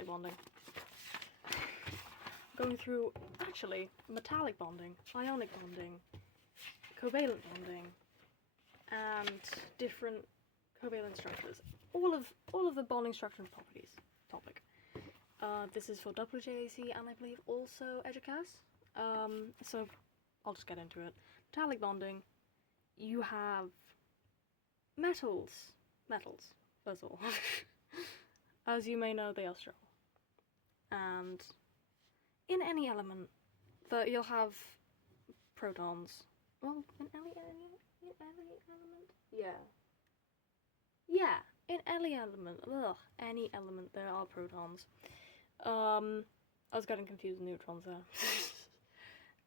metallic bonding. Going through, actually, metallic bonding, ionic bonding, covalent bonding, and different covalent structures. All of the bonding structure and properties topic. This is for GCSE and I believe also EduCAS. So I'll just get into it. Metallic bonding, you have metals, first of all. As you may know, they are strong. And in any element, that you'll have protons. Well, in any element? Yeah, in any element there are protons. I was getting confused with neutrons there.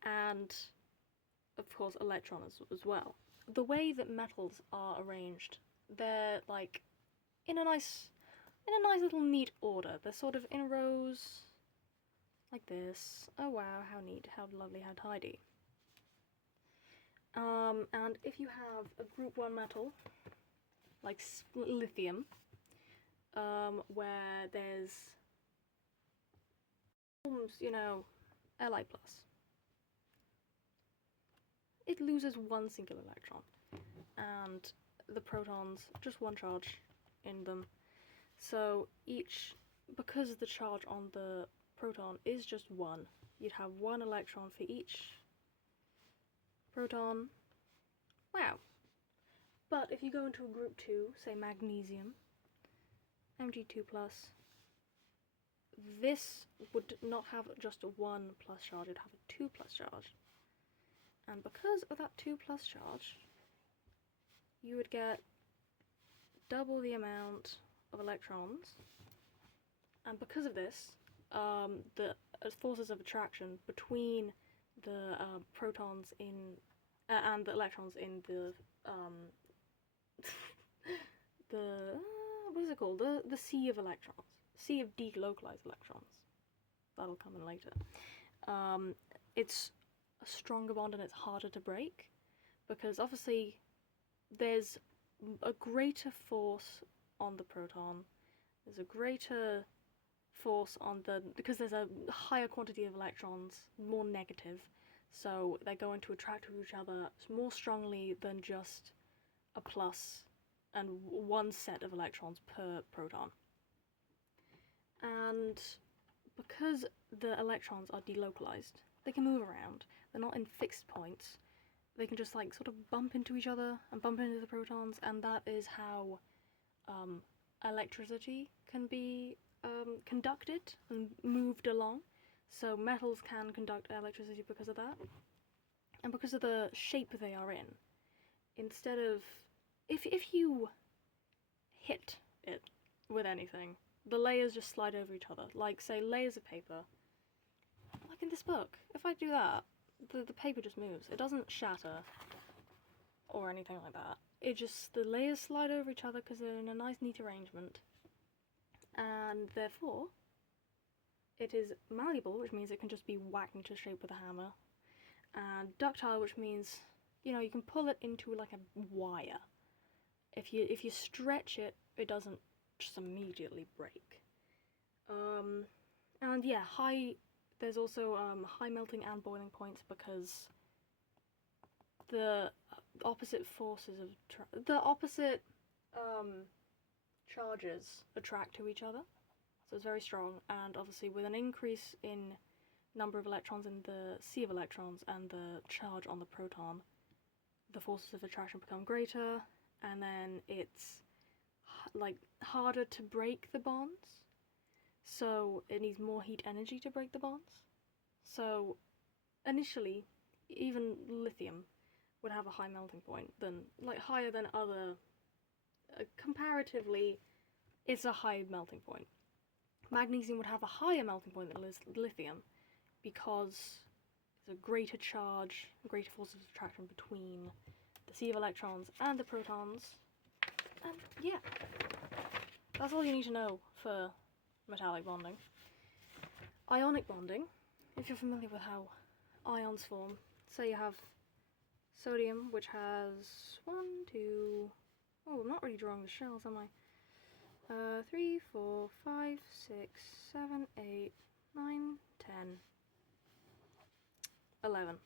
And, of course, electrons as well. The way that metals are arranged, they're, like, in a nice little neat order. They're sort of in rows, like this. Oh wow, how neat, how lovely, how tidy. And if you have a group 1 metal, like lithium, where there's, you know, Li+, it loses one single electron, and the protons, just one charge in them. So because the charge on the proton is just 1, you'd have 1 electron for each proton. Wow. But if you go into a group 2, say magnesium, Mg2+, this would not have just a 1+ charge, it'd have a 2+ charge. And because of that 2+ charge, you would get double the amount of electrons. And because of this, the forces of attraction between the protons in and the electrons in the what is it called? The sea of electrons, sea of delocalized electrons. That'll come in later. It's a stronger bond and it's harder to break because obviously there's a greater force on the proton. There's a greater force on because there's a higher quantity of electrons, more negative, so they're going to attract to each other more strongly than just a plus and one set of electrons per proton. And because the electrons are delocalized, they can move around. They're not in fixed points. They can just like sort of bump into each other and bump into the protons, and that is how electricity can be conducted and moved along. So metals can conduct electricity because of that, and because of the shape they are in. Instead of if you hit it with anything, the layers just slide over each other. Like say layers of paper. Like in this book, if I do that, the paper just moves. It doesn't shatter or anything like that. It just, the layers slide over each other because they're in a nice neat arrangement. And therefore, it is malleable, which means it can just be whacked into shape with a hammer. And ductile, which means, you know, you can pull it into like a wire. If you stretch it, it doesn't just immediately break. And yeah, there's also high melting and boiling points because the opposite forces of the opposite charges attract to each other, so it's very strong. And obviously, with an increase in number of electrons in the sea of electrons and the charge on the proton, the forces of attraction become greater, and then it's like harder to break the bonds. So it needs more heat energy to break the bonds. So initially, even lithium would have a high melting point, higher than other. Comparatively, it's a high melting point. Magnesium would have a higher melting point than lithium because there's a greater charge, greater forces of attraction between the sea of electrons and the protons. And yeah, that's all you need to know for metallic bonding. Ionic bonding, if you're familiar with how ions form, say you have sodium, which has 1, 2... Oh, I'm not really drawing the shells, am I? 3, 4, 5, 6, 7, 8, 9, 10, 11.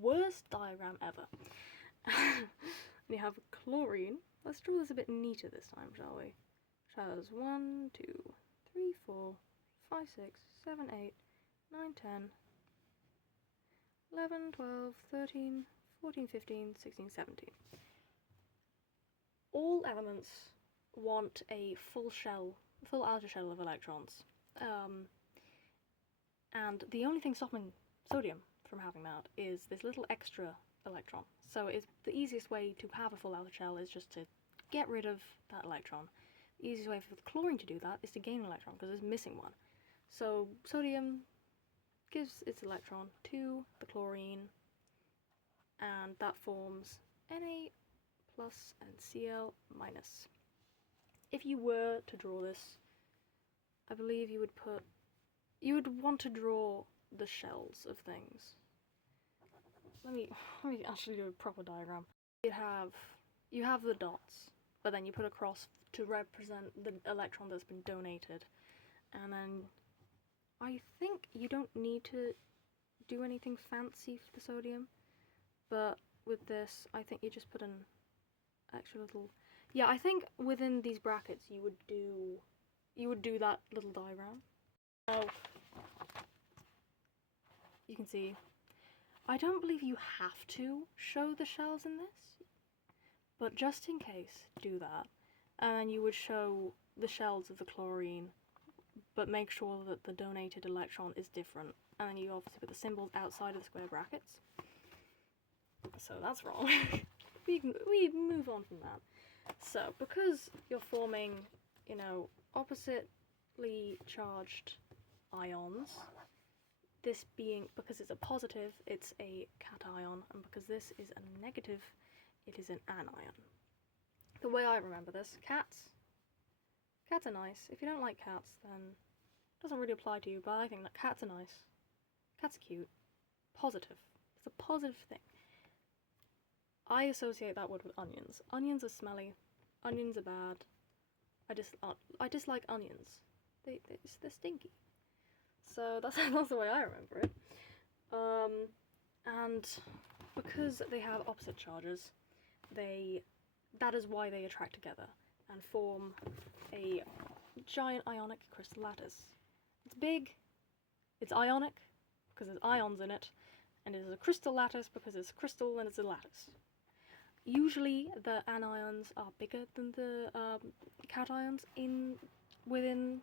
Worst diagram ever. And you have chlorine. Let's draw this a bit neater this time, shall we? Which has 1, 2, 3, 4, 5, 6, 7, 8, 9, 10, 11, 12, 13, 14, 15, 16, 17. All elements want a full outer shell of electrons. And the only thing stopping sodium from having that is this little extra electron. So the easiest way to have a full outer shell is just to get rid of that electron. The easiest way for the chlorine to do that is to gain an electron, because it's missing one. So sodium gives its electron to the chlorine, and that forms Na plus and Cl minus. If you were to draw this, I believe you would want to draw the shells of things. Let me actually do a proper diagram. You have the dots, but then you put a cross to represent the electron that's been donated, and then I think you don't need to do anything fancy for the sodium, but with this, I think you just put an extra little. Yeah, I think within these brackets you would do that little diagram. Oh, you can see. I don't believe you have to show the shells in this, but just in case, do that. And then you would show the shells of the chlorine, but make sure that the donated electron is different. And then you obviously put the symbols outside of the square brackets. So that's wrong. we move on from that. So, because you're forming, oppositely charged ions, this being, because it's a positive, it's a cation, and because this is a negative, it is an anion. The way I remember this, cats are nice. If you don't like cats, then it doesn't really apply to you, but I think that cats are nice. Cats are cute. Positive. It's a positive thing. I associate that word with onions. Onions are smelly. Onions are bad. I dislike onions. They're stinky. So that's the way I remember it. And because they have opposite charges, that is why they attract together and form a giant ionic crystal lattice. It's big, it's ionic because there's ions in it, and it is a crystal lattice because it's crystal and it's a lattice. Usually the anions are bigger than the cations within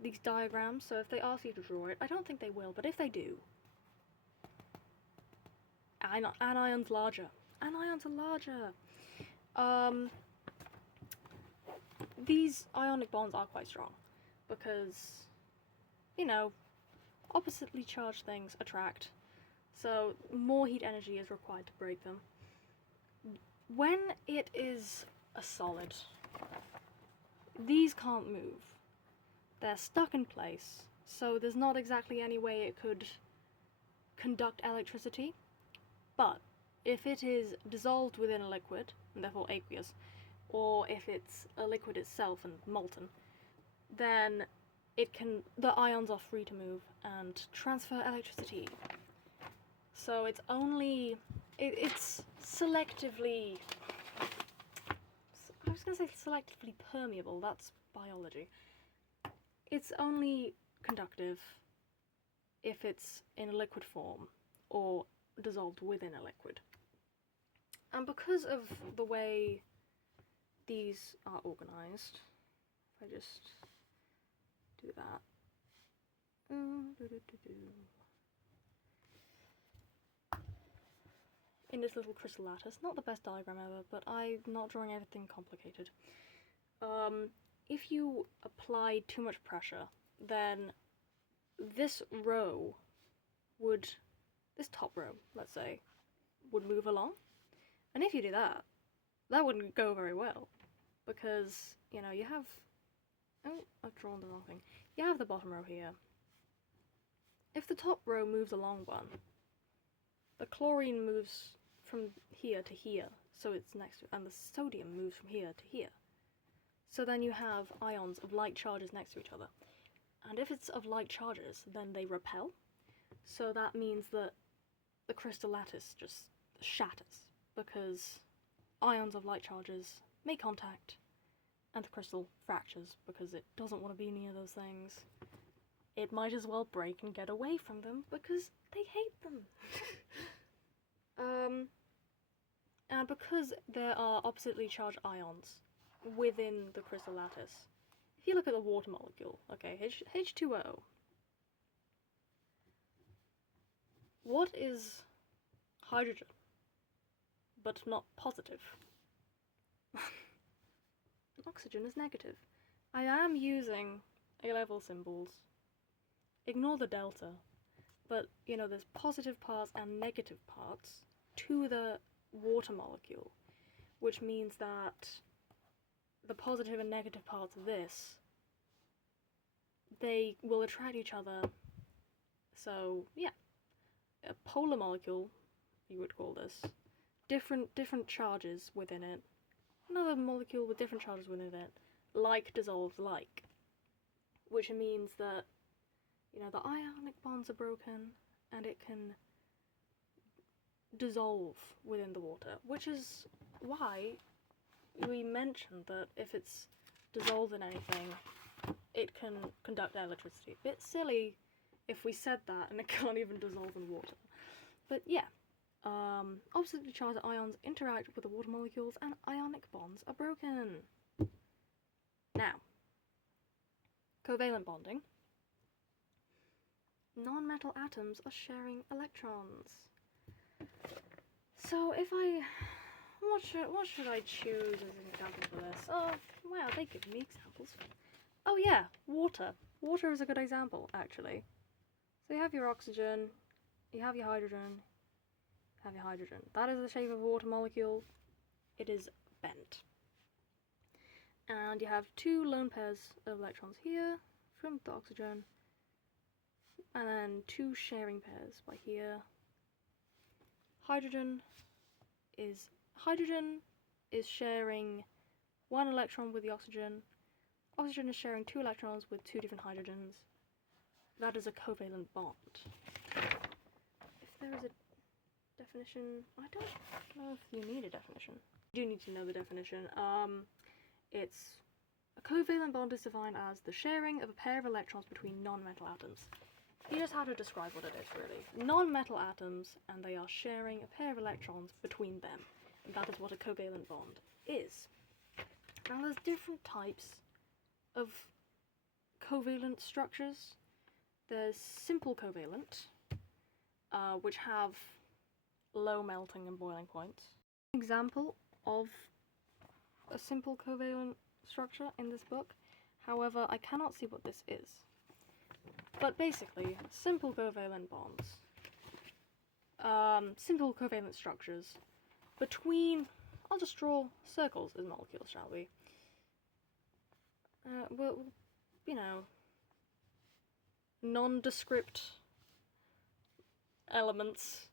these diagrams, so if they ask you to draw it, I don't think they will, but if they do, anions larger. Anions are larger. These ionic bonds are quite strong because, oppositely charged things attract, so more heat energy is required to break them. When it is a solid, these can't move. They're stuck in place, so there's not exactly any way it could conduct electricity, but if it is dissolved within a liquid, and therefore aqueous, or if it's a liquid itself and molten, then the ions are free to move and transfer electricity. So it's selectively, I was going to say selectively permeable, that's biology. It's only conductive if it's in a liquid form or dissolved within a liquid. And because of the way these are organised, if I just do that. In this little crystal lattice, not the best diagram ever, but I'm not drawing anything complicated. If you apply too much pressure, then this top row, let's say, would move along. And if you do that, that wouldn't go very well, because, you have, oh, I've drawn the wrong thing. You have the bottom row here. If the top row moves along one, the chlorine moves from here to here, so it's next to, and the sodium moves from here to here. So then you have ions of like charges next to each other. And if it's of like charges, then they repel. So that means that the crystal lattice just shatters, because ions of like charges make contact, and the crystal fractures because it doesn't want to be near those things. It might as well break and get away from them because they hate them. And because there are oppositely charged ions within the crystal lattice, if you look at the water molecule, okay, H2O, what is hydrogen, but not positive? Oxygen is negative. I am using A-level symbols. Ignore the delta. But, you know, there's positive parts and negative parts to the water molecule, which means that the positive and negative parts of this, they will attract each other. So, yeah. A polar molecule, you would call this. Different charges within it. Another molecule with different charges within it. Like dissolves like. Which means that, you know, the ionic bonds are broken and it can dissolve within the water. Which is why we mentioned that if it's dissolved in anything, it can conduct electricity. A bit silly if we said that and it can't even dissolve in water. But yeah. Oppositely charged ions interact with the water molecules and ionic bonds are broken. Now, covalent bonding. Non-metal atoms are sharing electrons. So if what should I choose as an example for this? Oh, wow, they give me examples. Oh yeah, water. Water is a good example, actually. So you have your oxygen, you have your hydrogen, have your hydrogen. That is the shape of a water molecule. It is bent. And you have two lone pairs of electrons here from the oxygen, and then two sharing pairs by here. Hydrogen is sharing one electron with the oxygen. Oxygen is sharing two electrons with two different hydrogens. That is a covalent bond. If there is a definition, I don't know if you need a definition. You do need to know the definition. It's a covalent bond is defined as the sharing of a pair of electrons between non-metal atoms. You just have to describe what it is, really. Non-metal atoms, and they are sharing a pair of electrons between them. And that is what a covalent bond is. Now there's different types of covalent structures. There's simple covalent, which have low melting and boiling points. An example of a simple covalent structure in this book, however, I cannot see what this is. But basically, simple covalent bonds, simple covalent structures between, I'll just draw circles as molecules, shall we? Well, you know, nondescript elements.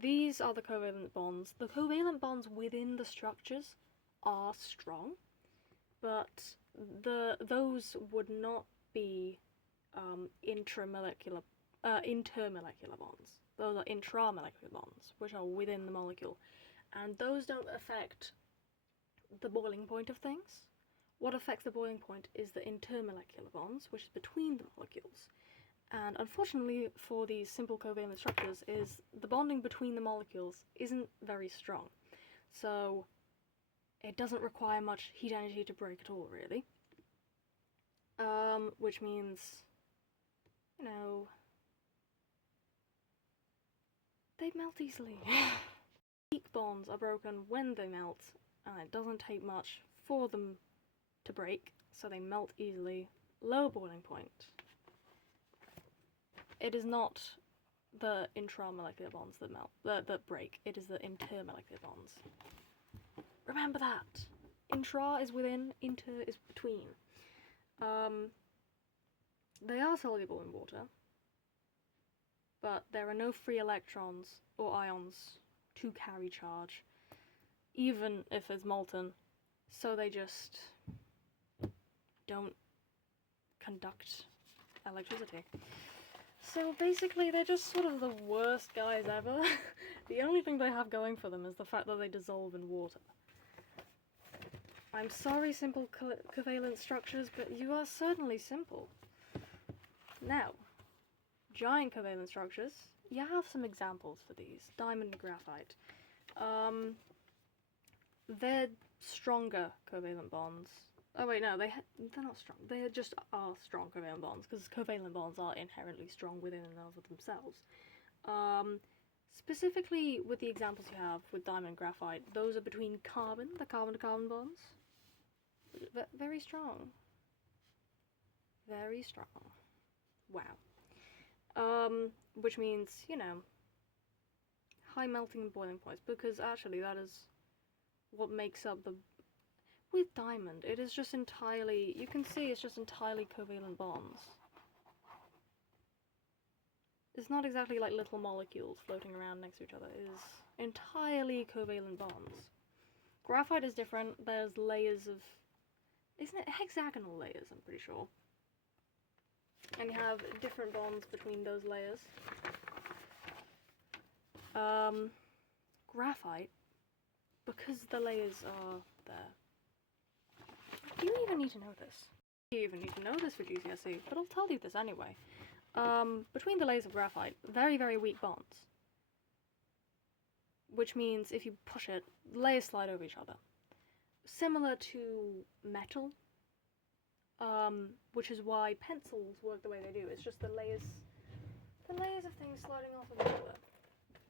These are the covalent bonds. The covalent bonds within the structures are strong, but those would not be intermolecular bonds. Those are intramolecular bonds, which are within the molecule, and those don't affect the boiling point of things. What affects the boiling point is the intermolecular bonds, which is between the molecules. And unfortunately for these simple covalent structures is the bonding between the molecules isn't very strong. So it doesn't require much heat energy to break at all, really. Which means, you know, they melt easily. Weak bonds are broken when they melt, and it doesn't take much for them to break, so they melt easily. Low boiling point. It is not the intramolecular bonds that melt, that break. It is the intermolecular bonds. Remember that. Intra is within, inter is between. They are soluble in water, but there are no free electrons or ions to carry charge, even if it's molten, so they just don't conduct electricity. So basically, they're just sort of the worst guys ever. The only thing they have going for them is the fact that they dissolve in water. I'm sorry, simple covalent structures, but you are certainly simple. Now, giant covalent structures, you have some examples for these. Diamond and graphite. They're stronger covalent bonds. Oh wait, no, they're not strong. They just are strong covalent bonds, because covalent bonds are inherently strong within and of themselves. Specifically with the examples you have with diamond and graphite, those are between carbon, the carbon-to-carbon bonds. Very strong. Very strong. Wow. Which means, you know, high melting and boiling points, because actually that is what makes up the... With diamond, it is just entirely... You can see it's just entirely covalent bonds. It's not exactly like little molecules floating around next to each other. It is entirely covalent bonds. Graphite is different. There's layers of... Isn't it hexagonal layers, I'm pretty sure. And you have different bonds between those layers. Graphite, because the layers are there. Do you even need to know this? You even need to know this for GCSE, but I'll tell you this anyway. Between the layers of graphite, very, very weak bonds. Which means if you push it, layers slide over each other. Similar to metal, which is why pencils work the way they do. It's just the layers of things sliding off of each other.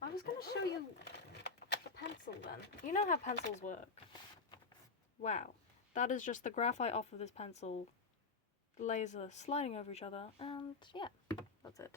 I was going to show you a pencil then. You know how pencils work. Wow. That is just the graphite off of this pencil. The layers are sliding over each other, and yeah, that's it.